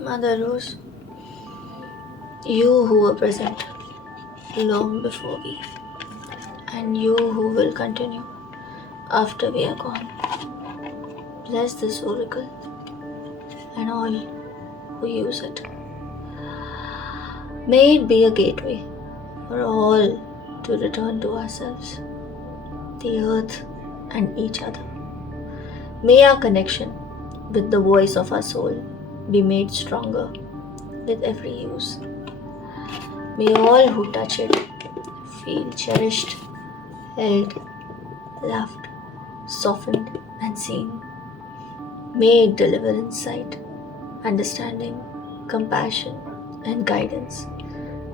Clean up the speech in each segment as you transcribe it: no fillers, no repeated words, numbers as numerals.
Mother Rose, you who were present long before we, and you who will continue after we are gone, bless this oracle and all who use it. May it be a gateway for all to return to ourselves, the earth, and each other. May our connection with the voice of our soul be made stronger with every use. May all who touch it feel cherished, held, loved, softened, and seen. May it deliver insight, understanding, compassion, and guidance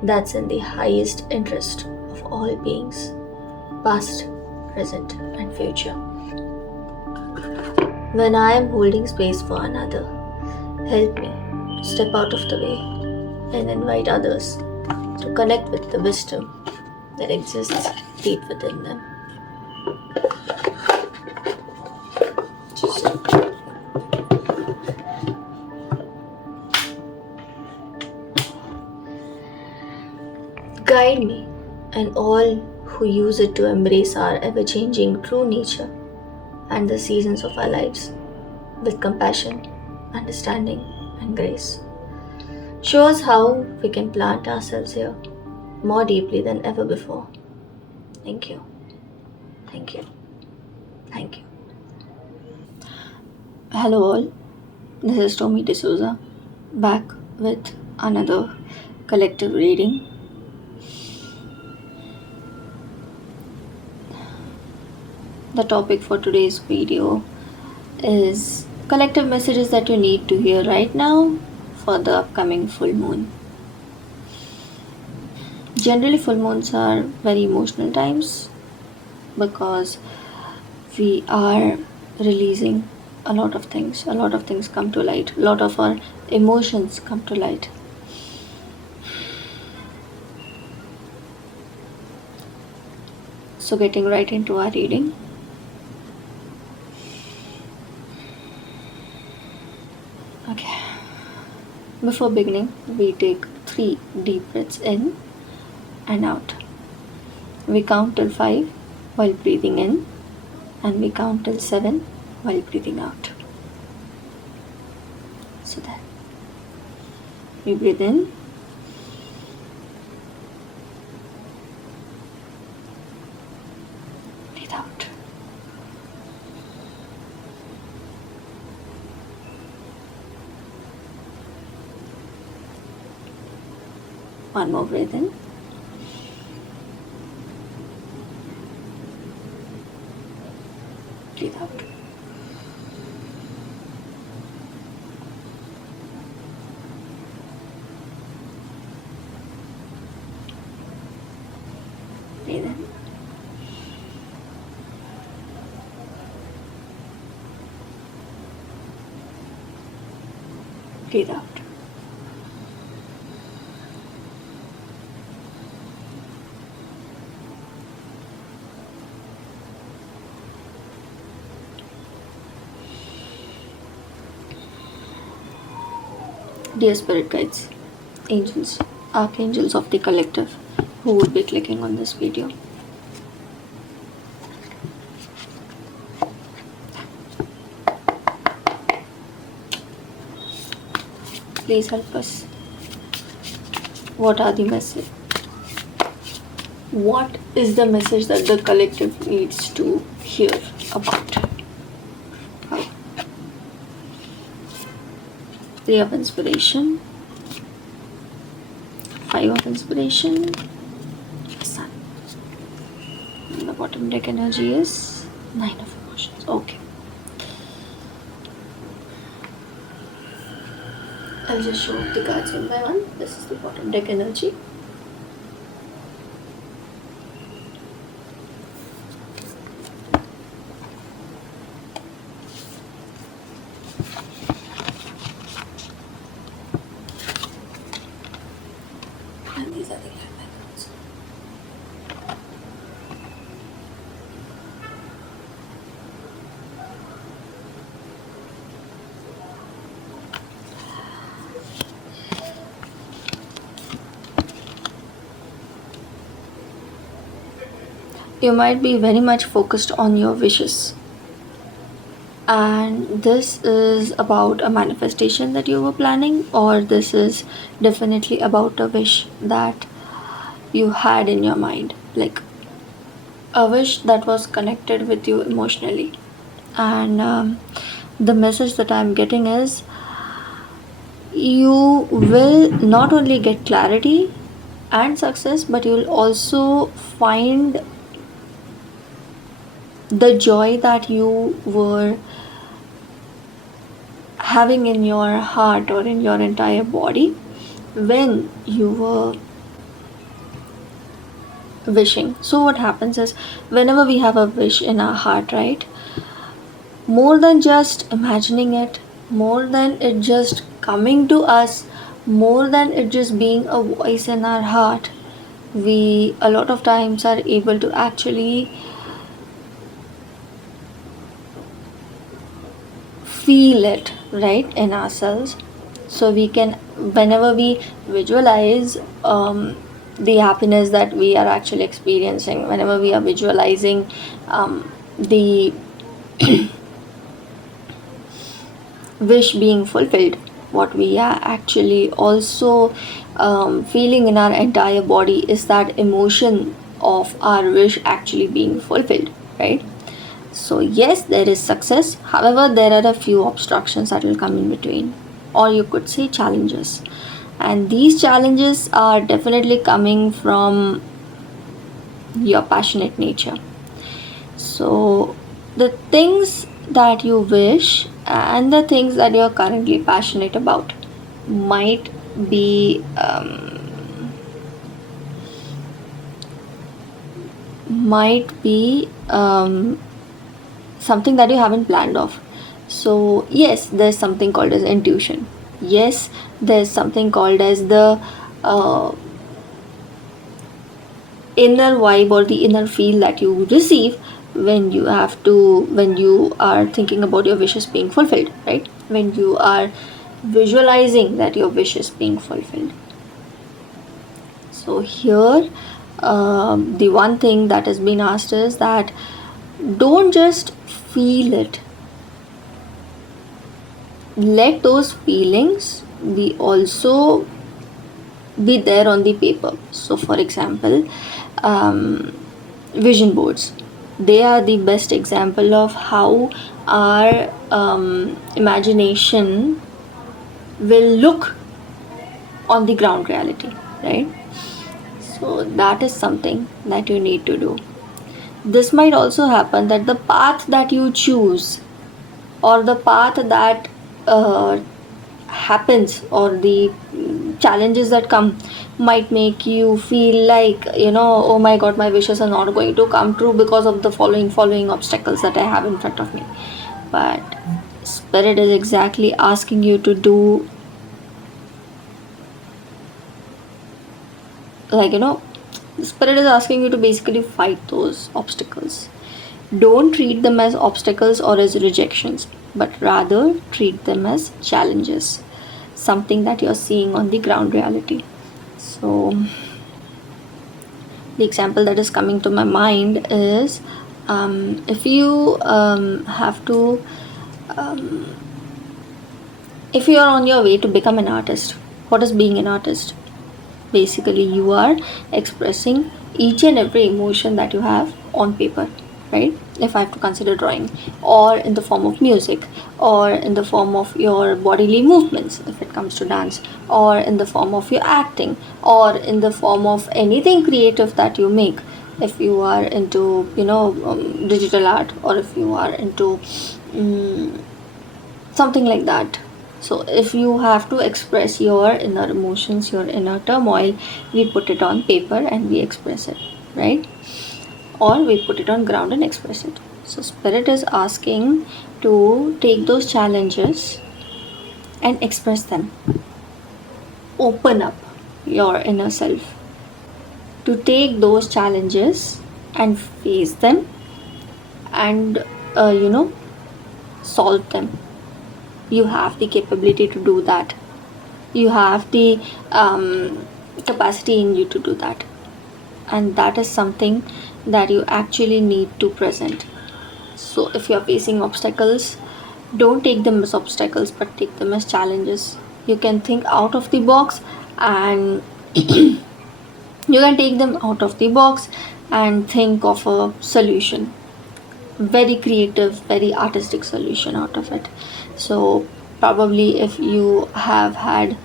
that's in the highest interest of all beings, past, present, and future. When I am holding space for another, help me to step out of the way and invite others to connect with the wisdom that exists deep within them. Just guide me and all who use it to embrace our ever changing true nature and the seasons of our lives with compassion, understanding, and grace. Show us how we can plant ourselves here more deeply than ever before. Thank you. Thank you. Thank you. Hello, all. This is Tommy D'Souza back with another collective reading. The topic for today's video is collective messages that you need to hear right now for the upcoming full moon. Generally, full moons are very emotional times because we are releasing a lot of things. A lot of things come to light. A lot of our emotions come to light. So, getting right into our reading. Okay. Before beginning, we take 3 deep breaths in and out. We count till 5 while breathing in, and we count till 7 while breathing out. So that we breathe in, breathe out. One more breath in. Breathe out. Breathe in. Breathe out. Dear spirit guides, angels, archangels of the collective who would be clicking on this video, please help us. What are the message? What is the message that the collective needs to hear about? 3 of inspiration, 5 of inspiration, sun. And the bottom deck energy is 9 of emotions. Okay. I'll just show the cards one by one. This is the bottom deck energy. And these are the clarifying cards. you might be very much focused on your wishes, and this is about a manifestation that you were planning, or this is definitely about a wish that you had in your mind, like a wish that was connected with you emotionally. And the message that I'm getting is, you will not only get clarity and success, but you'll also find the joy that you were having in your heart or in your entire body when you were wishing. So, what happens is, whenever we have a wish in our heart, right, more than just imagining it, more than it just coming to us, more than it just being a voice in our heart, we a lot of times are able to actually feel it right in ourselves. So we can, whenever we visualize the happiness that we are actually experiencing, whenever we are visualizing the wish being fulfilled, what we are actually also feeling in our entire body is that emotion of our wish actually being fulfilled, right? So, yes, there is success. However, there are a few obstructions that will come in between, or you could say challenges. And these challenges are definitely coming from your passionate nature. So, the things that you wish and the things that you're currently passionate about might be something that you haven't planned of. So yes, there's something called as intuition. Yes, there's something called as the uh, inner vibe or the inner feel that you receive when you are thinking about your wishes being fulfilled, right? When you are visualizing that your wish is being fulfilled. So here, the one thing that has been asked is that don't just feel it, let those feelings be also be there on the paper. So for example, vision boards, they are the best example of how our imagination will look on the ground reality, right? So that is something that you need to do. This might also happen that the path that you choose, or the path that uh, happens, or the challenges that come, might make you feel like, oh my god, my wishes are not going to come true because of the following obstacles that I have in front of me. But spirit is exactly asking you to do, like, the spirit is asking you to basically fight those obstacles. Don't treat them as obstacles or as rejections, but rather treat them as challenges, something that you're seeing on the ground reality. So, the example that is coming to my mind is, if you have to, if you are on your way to become an artist, what is being an artist? Basically, you are expressing each and every emotion that you have on paper, right? If I have to consider drawing, or in the form of music, or in the form of your bodily movements if it comes to dance, or in the form of your acting, or in the form of anything creative that you make, if you are into digital art, or if you are into something like that. So if you have to express your inner emotions, your inner turmoil, we put it on paper and we express it, right? Or we put it on ground and express it. So spirit is asking to take those challenges and express them. Open up your inner self to take those challenges and face them, and solve them. You have the capability to do that. You have the capacity in you to do that. And that is something that you actually need to present. So if you're facing obstacles, don't take them as obstacles but take them as challenges. You can think out of the box, and you can take them out of the box and think of a solution, very creative, very artistic solution out of it. So probably if you have had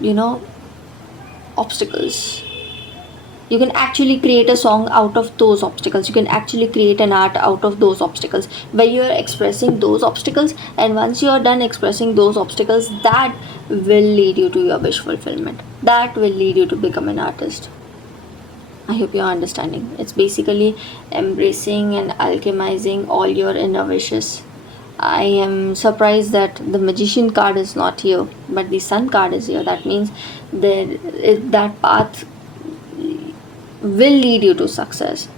you know, obstacles, you can actually create a song out of those obstacles. You can actually create an art out of those obstacles, where you are expressing those obstacles, and once you are done expressing those obstacles, that will lead you to your wish fulfillment, that will lead you to become an artist. I hope you're understanding. It's basically embracing and alchemizing all your inner wishes. I am surprised that the magician card is not here, but the sun card is here. That means that path will lead you to success.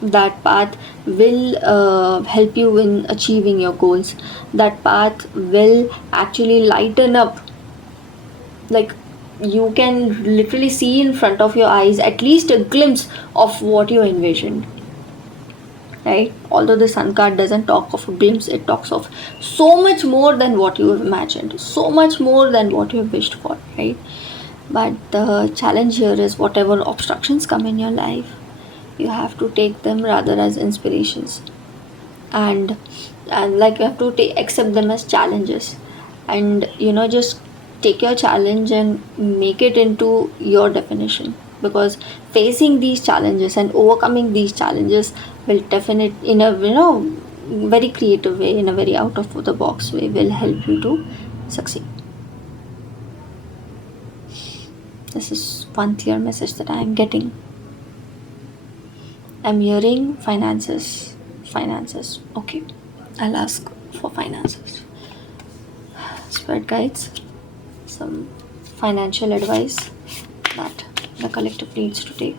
That path will help you in achieving your goals. That path will actually lighten up. Like, you can literally see in front of your eyes at least a glimpse of what you envisioned, right? Although the sun card doesn't talk of a glimpse, it talks of so much more than what you have imagined, so much more than what you have wished for, right? But the challenge here is, whatever obstructions come in your life, you have to take them rather as inspirations, and like, you have to accept them as challenges, and just take your challenge and make it into your definition, because facing these challenges and overcoming these challenges will definitely, in a very creative way, in a very out of the box way, will help you to succeed. This is one clear message that I am getting. I'm hearing finances. Finances. Okay. I'll ask for finances. Spirit guides, some financial advice that the collective needs to take.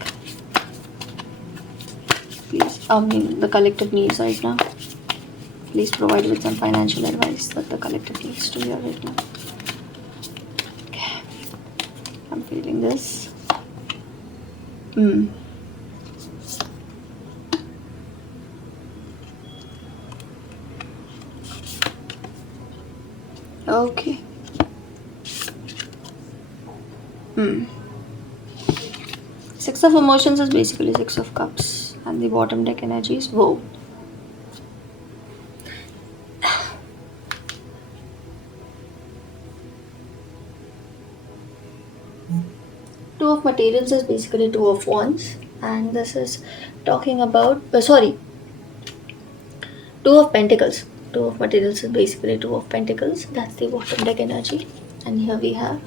Please, the collective needs right now. Please provide with some financial advice that the collective needs to hear right now. Okay. I'm feeling this. Okay. Six of Emotions is basically Six of Cups, and the bottom deck energy is Whoa. Two of Materials is basically Two of Wands, and this is talking about Two of Pentacles. Two of Materials is basically Two of Pentacles. That's the bottom deck energy. And here we have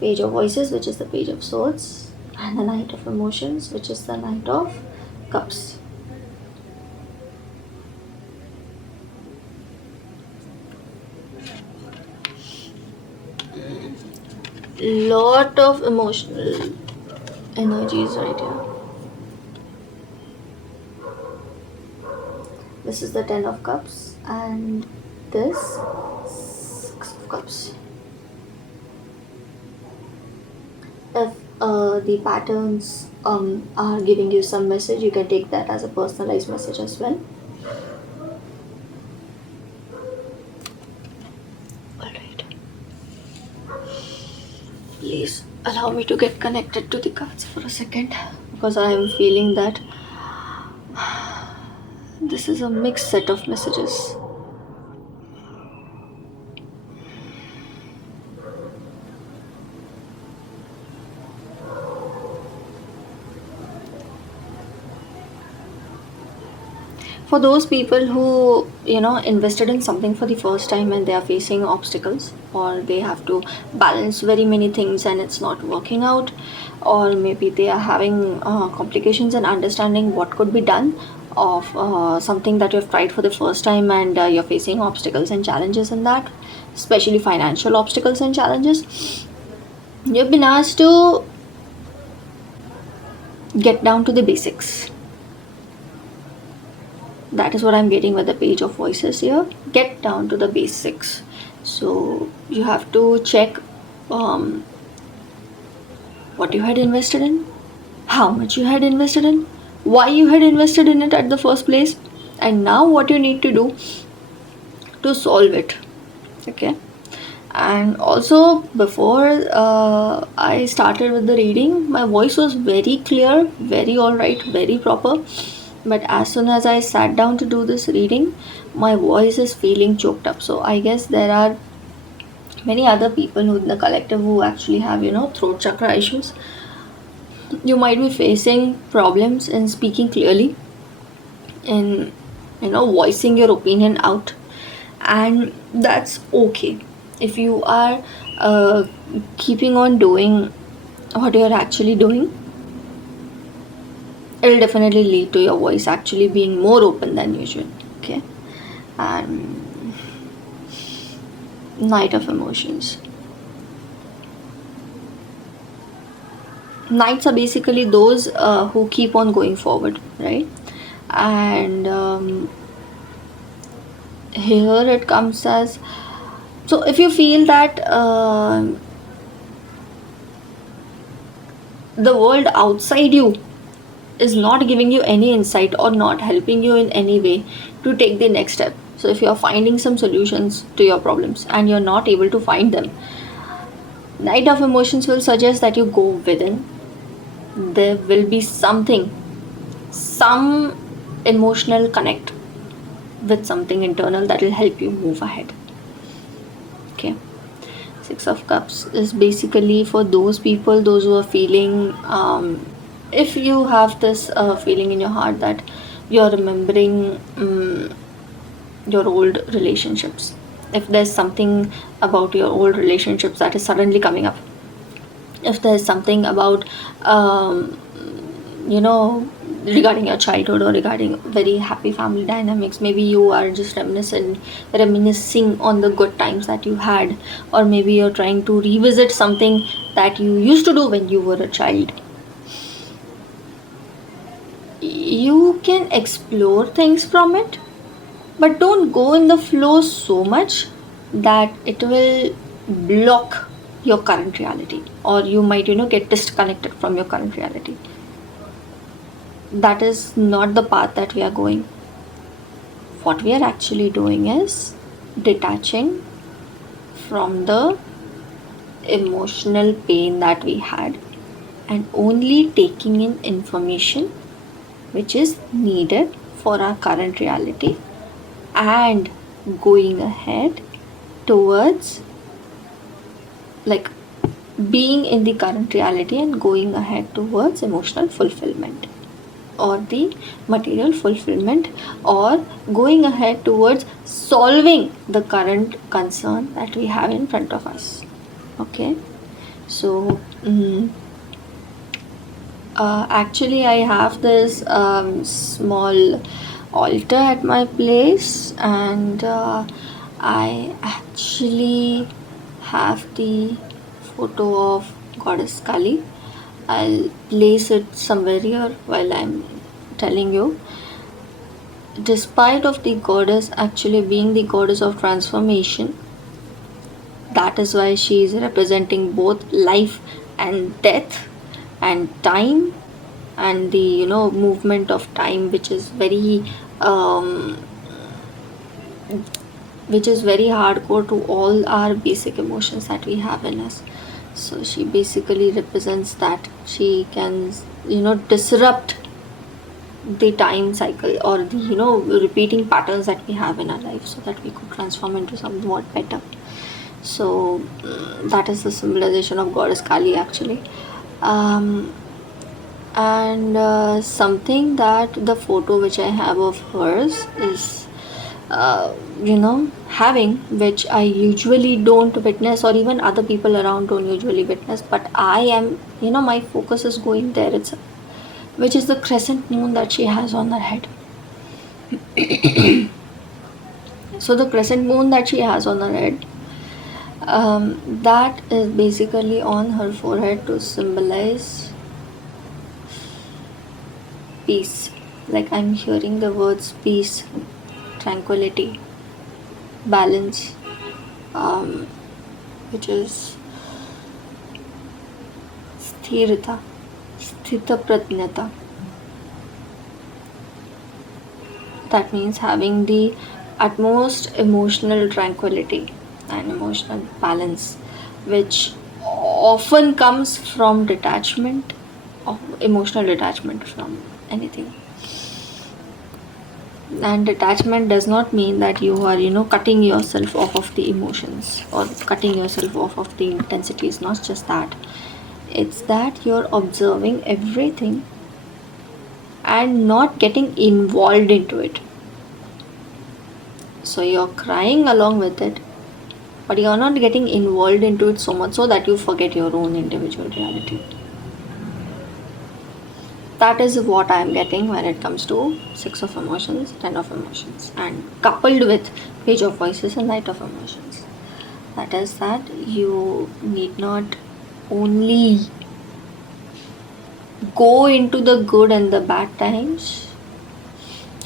Page of Voices, which is the Page of Swords, and the Knight of Emotions, which is the Knight of Cups. Lot of emotional energies right here. This is the Ten of Cups, and this Six of Cups. If the patterns are giving you some message, you can take that as a personalized message as well. Alright. Please allow me to get connected to the cards for a second, because I am feeling that this is a mixed set of messages. For those people who invested in something for the first time and they are facing obstacles, or they have to balance very many things and it's not working out, or maybe they are having complications in understanding what could be done of something that you've tried for the first time, and you're facing obstacles and challenges in that, especially financial obstacles and challenges, you've been asked to get down to the basics. That is what I'm getting with the Page of Voices here. Get down to the basics. So you have to check what you had invested in, how much you had invested in, why you had invested in it at the first place, and now what you need to do to solve it. Okay. And also, before I started with the reading, my voice was very clear, very all right, very proper. But as soon as I sat down to do this reading, my voice is feeling choked up. So I guess there are many other people who in the collective who actually have, throat chakra issues. You might be facing problems in speaking clearly, in voicing your opinion out, and that's okay. If you are uh, keeping on doing what you're actually doing, it'll definitely lead to your voice actually being more open than usual. Okay. And Knight of Emotions. Knights are basically those who keep on going forward, right? And here it comes as, so if you feel that the world outside you is not giving you any insight or not helping you in any way to take the next step. So if you're finding some solutions to your problems and you're not able to find them, Knight of Emotions will suggest that you go within. There will be something, some emotional connect with something internal that will help you move ahead. Okay. Six of Cups is basically for those people, those who are feeling, if you have this feeling in your heart that you're remembering your old relationships, if there's something about your old relationships that is suddenly coming up, if there's something about you know regarding your childhood or regarding very happy family dynamics, maybe you are just reminiscing on the good times that you had, or maybe you're trying to revisit something that you used to do when you were a child. You can explore things from it, but don't go in the flow so much that it will block your current reality, or you might get disconnected from your current reality. That is not the path that we are going. What we are actually doing is detaching from the emotional pain that we had and only taking in information which is needed for our current reality, and going ahead towards, like, being in the current reality and going ahead towards emotional fulfillment or the material fulfillment, or going ahead towards solving the current concern that we have in front of us. Okay. So actually I have this small altar at my place, and I actually have the photo of Goddess Kali. I'll place it somewhere here while I'm telling you. Despite of the goddess actually being the goddess of transformation, that is why she is representing both life and death and time, and the movement of time, um, which is very hardcore to all our basic emotions that we have in us. So she basically represents that. She can disrupt the time cycle or the repeating patterns that we have in our life, so that we could transform into somewhat better. So that is the symbolization of Goddess Kali actually. um, and something that the photo which I have of hers is having, which I usually don't witness, or even other people around don't usually witness, but I am, my focus is going there itself, which is the crescent moon that she has on her head. So the crescent moon that she has on her head, that is basically on her forehead to symbolize peace. Like, I'm hearing the words peace, tranquility, balance, um, which is sthirata, sthita pratnyata. That means having the utmost emotional tranquility and emotional balance, which often comes from detachment, of emotional detachment from anything. And detachment does not mean that you are, cutting yourself off of the emotions or cutting yourself off of the intensity. It's not just that. It's that you're observing everything and not getting involved into it. So you're crying along with it, but you're not getting involved into it so much so that you forget your own individual reality. That is what I am getting when it comes to Six of Emotions, Ten of Emotions, and coupled with Page of Voices and Knight of Emotions. That is that you need not only go into the good and the bad times,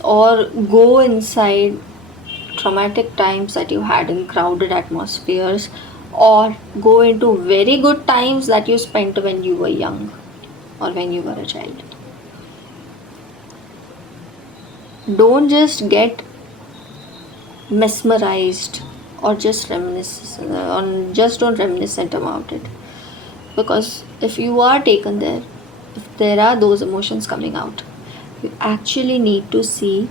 or go inside traumatic times that you had in crowded atmospheres, or go into very good times that you spent when you were young or when you were a child. Don't just get mesmerized or just reminisce on, just don't reminiscent about it, because if you are taken there, if there are those emotions coming out, you actually need to see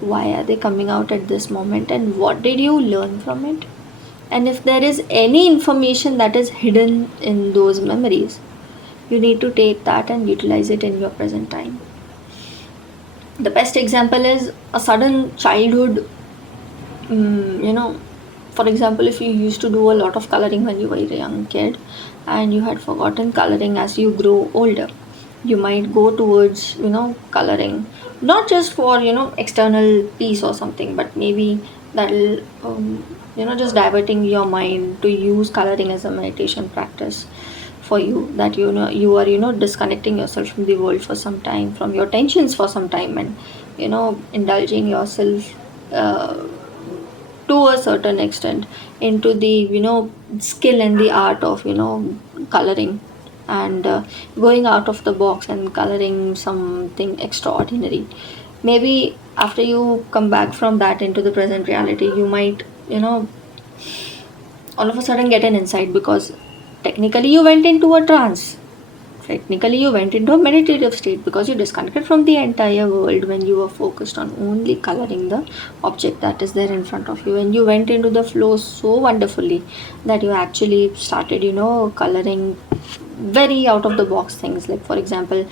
why are they coming out at this moment and what did you learn from it. And if there is any information that is hidden in those memories, you need to take that and utilize it in your present time. The best example is a sudden childhood, for example, if you used to do a lot of coloring when you were a young kid and you had forgotten coloring as you grow older, you might go towards, coloring, not just for, external peace or something, but maybe that'll, just diverting your mind to use coloring as a meditation practice for you, that you are, disconnecting yourself from the world for some time, from your tensions for some time, and indulging yourself to a certain extent into the, skill and the art of, coloring, and going out of the box and coloring something extraordinary. Maybe after you come back from that into the present reality, you might, all of a sudden get an insight, because technically you went into a trance. Technically, you went into a meditative state because you disconnected from the entire world when you were focused on only coloring the object that is there in front of you. And you went into the flow so wonderfully that you actually started, coloring very out of the box things. Like, for example,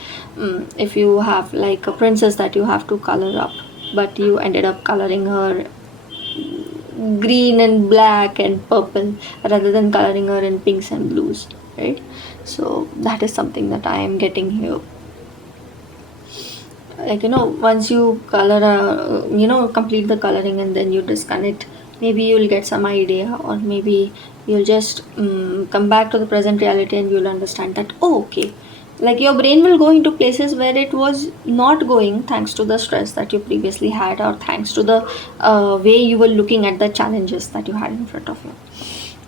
if you have like a princess that you have to color up, but you ended up coloring her green and black and purple rather than coloring her in pinks and blues, right? So that is something that I am getting here. Like, once you color complete the coloring and then you disconnect, maybe you'll get some idea, or maybe you'll just come back to the present reality and you'll understand that, oh, okay, like your brain will go into places where it was not going, thanks to the stress that you previously had, or thanks to the way you were looking at the challenges that you had in front of you.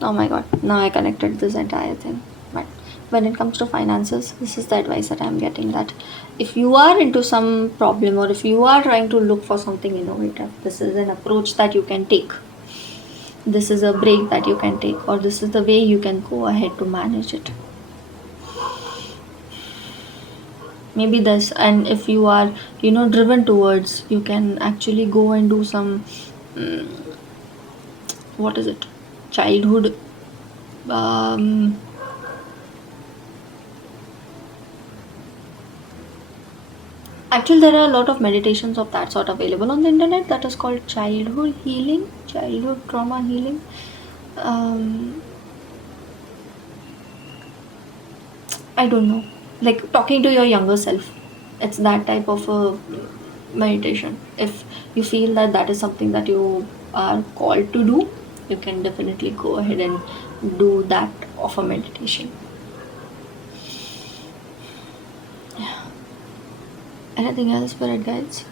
Oh my god, now I connected this entire thing. But when it comes to finances, this is the advice that I'm getting, that if you are into some problem, or if you are trying to look for something innovative, this is an approach that you can take. This is a break that you can take, or this is the way you can go ahead to manage it. Maybe this, and if you are, driven towards, you can actually go and do some, what is it, childhood, um, actually there are a lot of meditations of that sort available on the internet, that is called childhood healing, childhood trauma healing. um, I don't know, like talking to your younger self. It's that type of a meditation. If you feel that that is something that you are called to do, you can definitely go ahead and do that of a meditation. Anything else, spirit guides?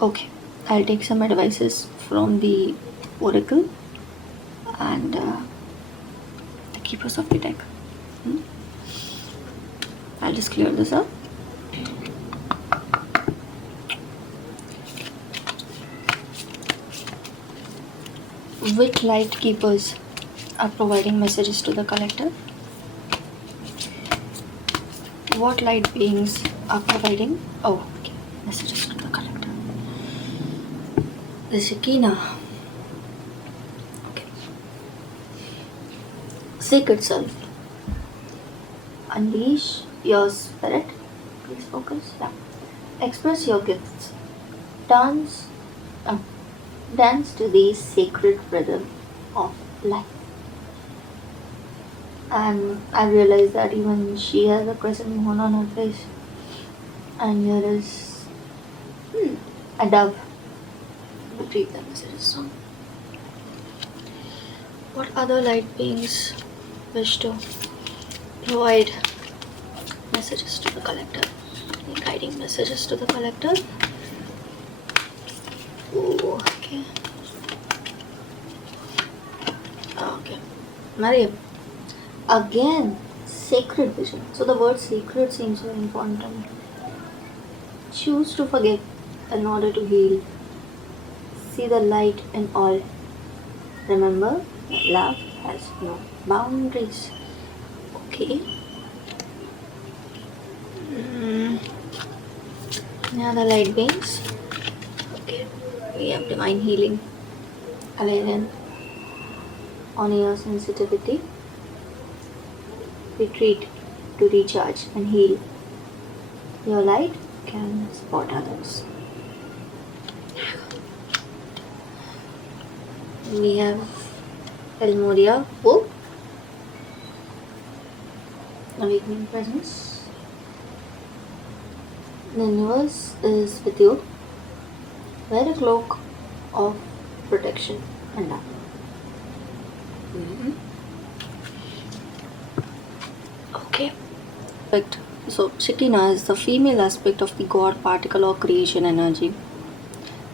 Okay, I'll take some advices from the oracle and the keepers of the deck. Hmm? I'll just clear this up. Which light keepers are providing messages to the collective? What light beings are providing messages to the collective? The Shekinah. Okay. Sacred self. Unleash your spirit. Please focus. Yeah. Express your gifts. Dance. Dance to the sacred rhythm of life. And I realized that even she has a crescent moon on her face. And here is a dove. Retrieve the messages. What other light beings wish to provide messages to the collective? Guiding messages to the collective. Ooh, okay. Okay. Mariam. Again, sacred vision. So the word sacred seems very important to me. Choose to forgive in order to heal. See the light in all. Remember that love has no boundaries. Okay. Now the light beings. Okay. We have divine healing. Aladdin. On your sensitivity. Retreat to recharge and heal. Your light can support others. We have Elmoria, Hope, awakening presence. The universe is with you. Wear a cloak of protection and love. Okay. Perfect. So, Shekinah is the female aspect of the God particle or creation energy.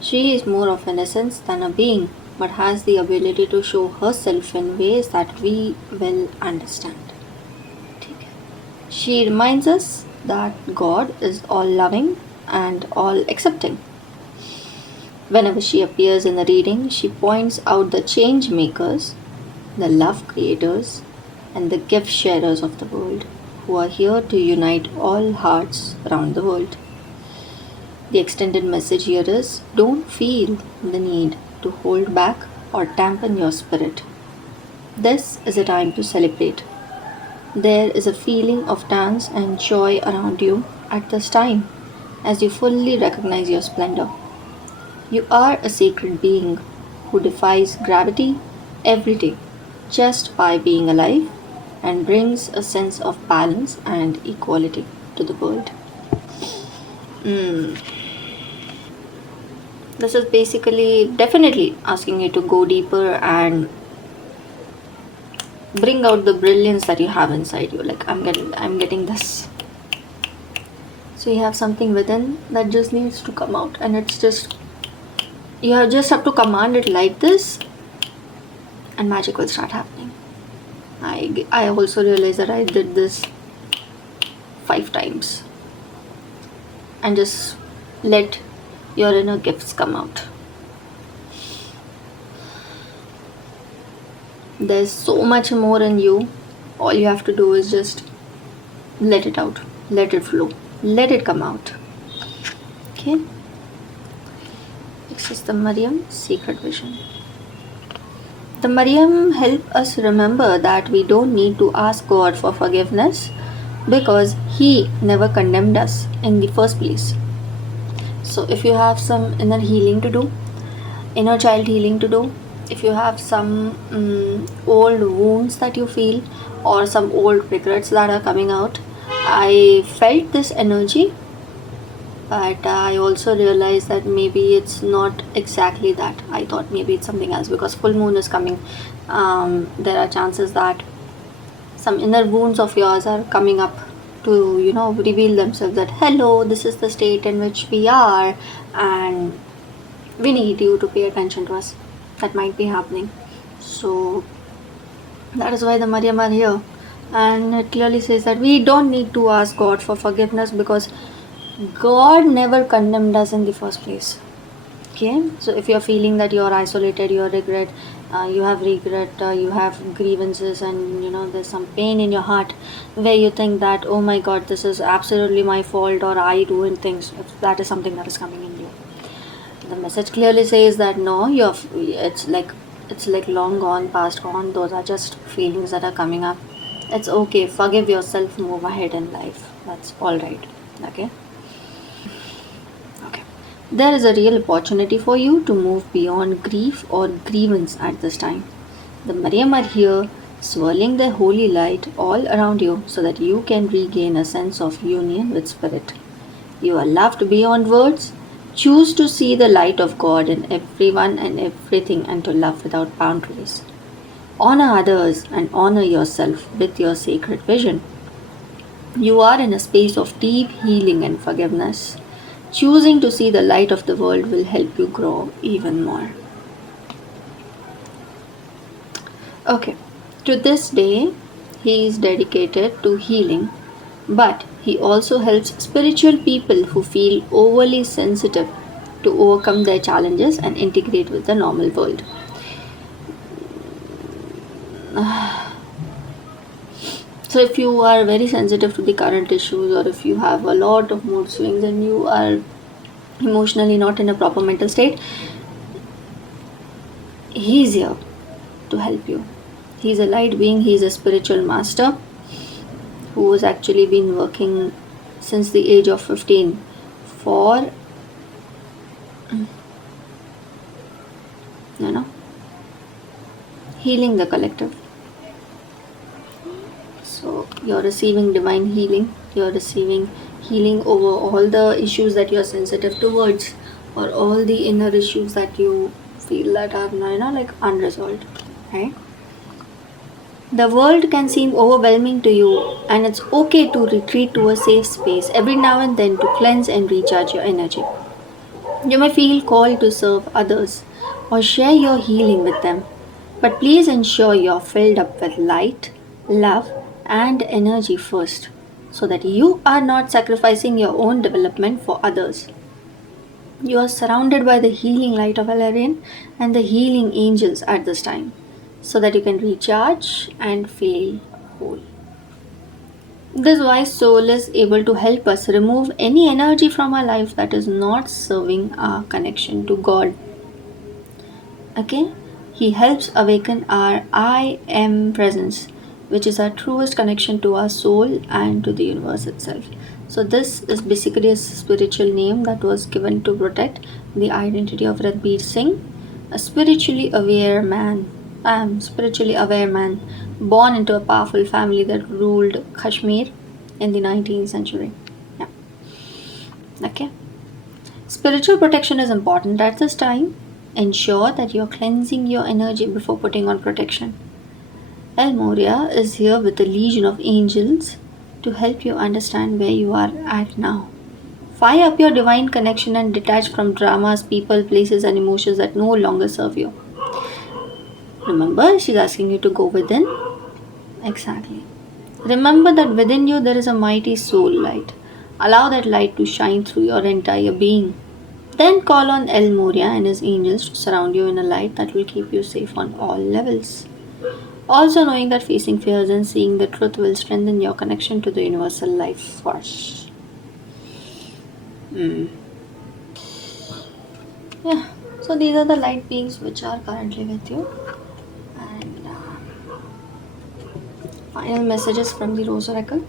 She is more of an essence than a being, but has the ability to show herself in ways that we will understand. She reminds us that God is all loving and all accepting. Whenever she appears in the reading, she points out the change makers, the love creators, and the gift sharers of the world, who are here to unite all hearts around the world. The extended message here is don't feel the need to hold back or dampen your spirit. This is a time to celebrate. There is a feeling of dance and joy around you at this time as you fully recognize your splendor. You are a sacred being who defies gravity every day just by being alive and brings a sense of balance and equality to the world. This is basically definitely asking you to go deeper and bring out the brilliance that you have inside you. Like I'm getting this. So you have something within that just needs to come out, and it's just you just have to command it like this, and magic will start happening. I also realized that I did this 5 times, and just let your inner gifts come out. There's so much more in you. All you have to do is just let it out, let it flow, let it come out. Okay. This is the Mariam Secret Vision. The Mariam help us remember that we don't need to ask God for forgiveness because He never condemned us in the first place. So if you have some inner healing to do, inner child healing to do, if you have some old wounds that you feel or some old regrets that are coming out, I felt this energy, but I also realized that maybe it's not exactly that. I thought maybe it's something else because full moon is coming. There are chances that some inner wounds of yours are coming up to reveal themselves, that hello, this is the state in which we are and we need you to pay attention to us. That might be happening. So that is why the Mariam are here And it clearly says that we don't need to ask God for forgiveness because God never condemned us in the first place. Okay, so if you're feeling that you're isolated, you have regret, you have grievances, and there's some pain in your heart where you think that, oh my God, this is absolutely my fault, or I ruined things. If that is something that is coming in you, the message clearly says that no, it's like long gone, past gone. Those are just feelings that are coming up. It's okay. Forgive yourself. Move ahead in life. That's all right. Okay. Okay. There is a real opportunity for you to move beyond grief or grievance at this time. The Mariam are here, swirling their holy light all around you so that you can regain a sense of union with Spirit. You are loved beyond words. Choose to see the light of God in everyone and everything and to love without boundaries. Honor others and honor yourself with your sacred vision. You are in a space of deep healing and forgiveness. Choosing to see the light of the world will help you grow even more. Okay, to this day, he is dedicated to healing, but he also helps spiritual people who feel overly sensitive to overcome their challenges and integrate with the normal world. So, if you are very sensitive to the current issues, or if you have a lot of mood swings and you are emotionally not in a proper mental state, he is here to help you. He's a light being, he's a spiritual master who has actually been working since the age of 15 for, you know, healing the collective. So you're receiving divine healing, you're receiving healing over all the issues that you're sensitive towards, or all the inner issues that you feel that are like unresolved, right? The world can seem overwhelming to you, and it's okay to retreat to a safe space every now and then to cleanse and recharge your energy. You may feel called to serve others or share your healing with them, but please ensure you're filled up with light, love, and energy first, so that you are not sacrificing your own development for others. You are surrounded by the healing light of Valerian and the healing angels at this time, so that you can recharge and feel whole. This wise soul is able to help us remove any energy from our life that is not serving our connection to God. Okay? He helps awaken our I am presence, which is our truest connection to our soul and to the universe itself. So, this is basically a spiritual name that was given to protect the identity of Ranbir Singh, a spiritually aware man, born into a powerful family that ruled Kashmir in the 19th century. Yeah. Okay. Spiritual protection is important at this time. Ensure that you're cleansing your energy before putting on protection. El Moria is here with a legion of angels to help you understand where you are at now. Fire up your divine connection and detach from dramas, people, places, and emotions that no longer serve you. Remember, she's asking you to go within. Exactly. Remember that within you there is a mighty soul light. Allow that light to shine through your entire being. Then call on El Moria and his angels to surround you in a light that will keep you safe on all levels. Also, knowing that facing fears and seeing the truth will strengthen your connection to the universal life force. Yeah, so these are the light beings which are currently with you. And final messages from the Rose Oracle.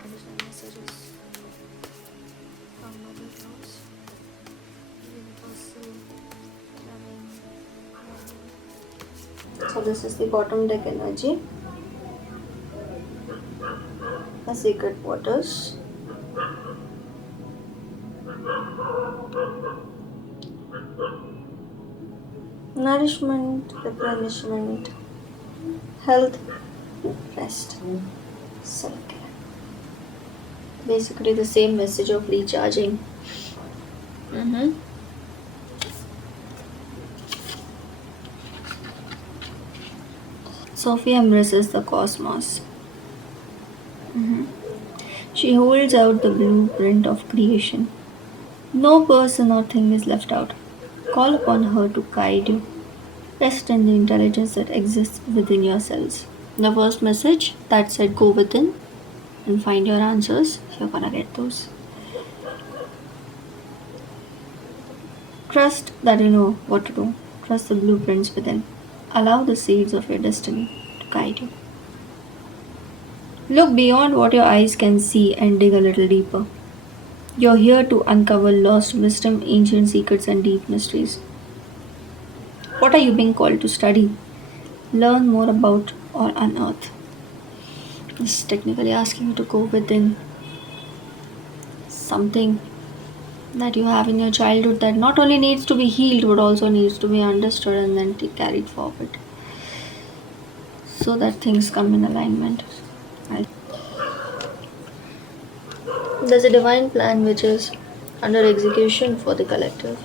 Additional messages from Mother Rose, universal loving. So this is the bottom deck energy, the sacred waters, nourishment, replenishment, health, rest, self-care. Basically the same message of recharging. Sophie embraces the cosmos. She holds out the blueprint of creation. No person or thing is left out. Call upon her to guide you. Rest in the intelligence that exists within yourselves. The first message that said go within and find your answers, you're gonna get those. Trust that you know what to do. Trust the blueprints within. Allow the seeds of your destiny to guide you. Look beyond what your eyes can see and dig a little deeper. You're here to uncover lost wisdom, ancient secrets, and deep mysteries. What are you being called to study? Learn more about or unearth. This is technically asking you to go within something that you have in your childhood that not only needs to be healed but also needs to be understood and then carried forward so that things come in alignment. There's a divine plan which is under execution for the collective.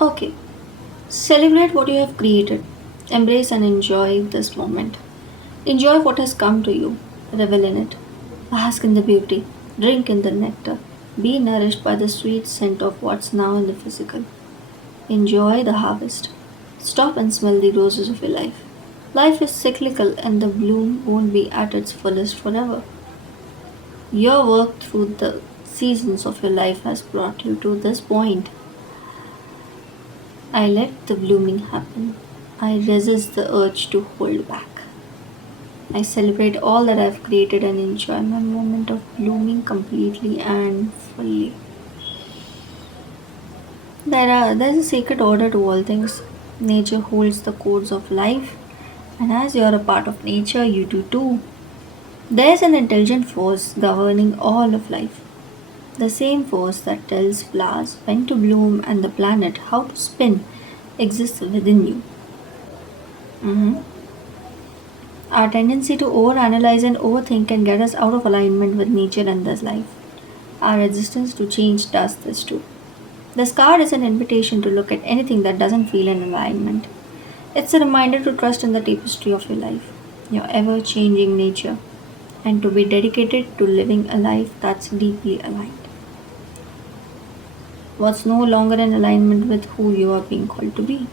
Okay, celebrate what you have created. Embrace and enjoy this moment. Enjoy what has come to you. Revel in it. Bask in the beauty. Drink in the nectar. Be nourished by the sweet scent of what's now in the physical. Enjoy the harvest. Stop and smell the roses of your life. Life is cyclical and the bloom won't be at its fullest forever. Your work through the seasons of your life has brought you to this point. I let the blooming happen. I resist the urge to hold back. I celebrate all that I've created and enjoy my moment of blooming completely and fully. There's a sacred order to all things. Nature holds the codes of life, and as you're a part of nature, you do too. There's an intelligent force governing all of life. The same force that tells flowers when to bloom and the planet how to spin exists within you. Mhm. Our tendency to overanalyze and overthink can get us out of alignment with nature and thus life. Our resistance to change does this too. This card is an invitation to look at anything that doesn't feel in alignment. It's a reminder to trust in the tapestry of your life, your ever changing nature, and to be dedicated to living a life that's deeply aligned. What's no longer in alignment with who you are being called to be.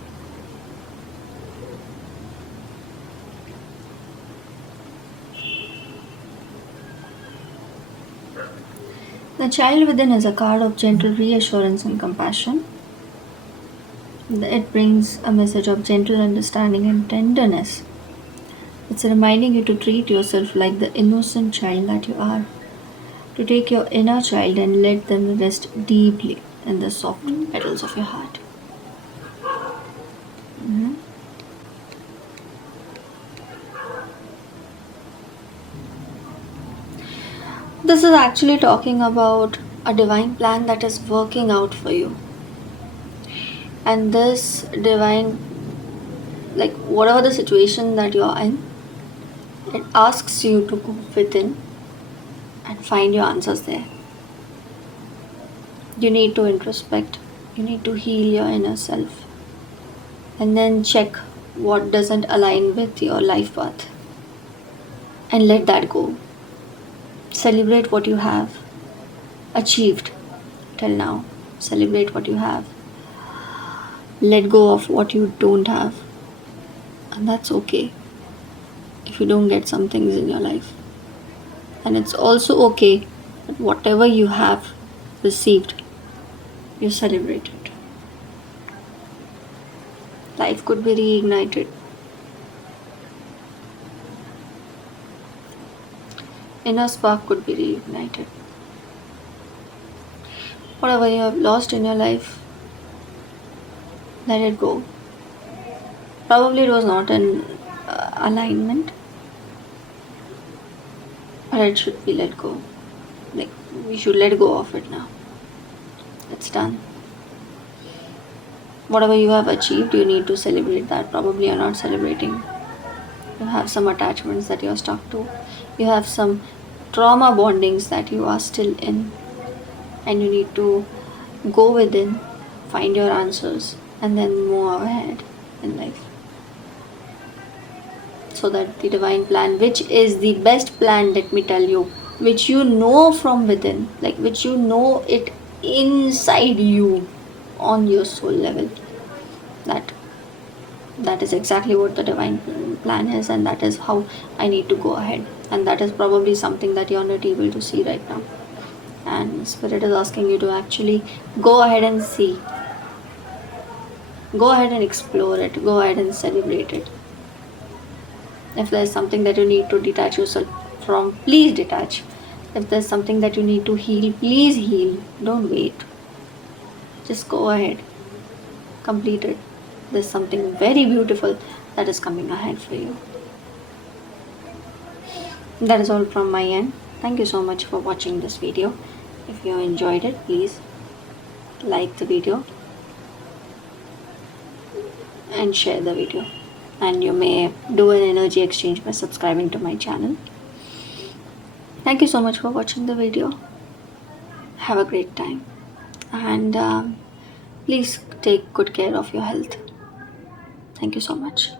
The child within is a card of gentle reassurance and compassion. It brings a message of gentle understanding and tenderness. It's reminding you to treat yourself like the innocent child that you are, to take your inner child and let them rest deeply in the soft petals of your heart. Mhm. This is actually talking about a divine plan that is working out for you. And this divine, like whatever the situation that you're in, it asks you to go within and find your answers there. You need to introspect, you need to heal your inner self, and then check what doesn't align with your life path and let that go. Celebrate what you have achieved till now. Celebrate what you have. Let go of what you don't have. And that's okay if you don't get some things in your life. And it's also okay that whatever you have received, you celebrate it. Life could be reignited. Inner spark could be reignited. Whatever you have lost in your life, let it go. Probably it was not in alignment, but it should be let go. Like, we should let go of it now. It's done. Whatever you have achieved, you need to celebrate that. Probably you're not celebrating. You have some attachments that you're stuck to. You have some trauma bondings that you are still in. And you need to go within, find your answers and then move ahead in life. So that the divine plan, which is the best plan, let me tell you, which you know from within, like which you know it inside you on your soul level, that is exactly what the divine plan is, and that is how I need to go ahead. And that is probably something that you're not able to see right now, and spirit is asking you to actually go ahead and see, go ahead and explore it, go ahead and celebrate it. If there's something that you need to detach yourself from, please detach. If there's something that you need to heal, please heal. Don't wait, just go ahead, complete it. There's something very beautiful that is coming ahead for you. That is all from my end. Thank you so much for watching this video. If you enjoyed it, please like the video and share the video. And you may do an energy exchange by subscribing to my channel. Thank you so much for watching the video. Have a great time. And please take good care of your health. Thank you so much.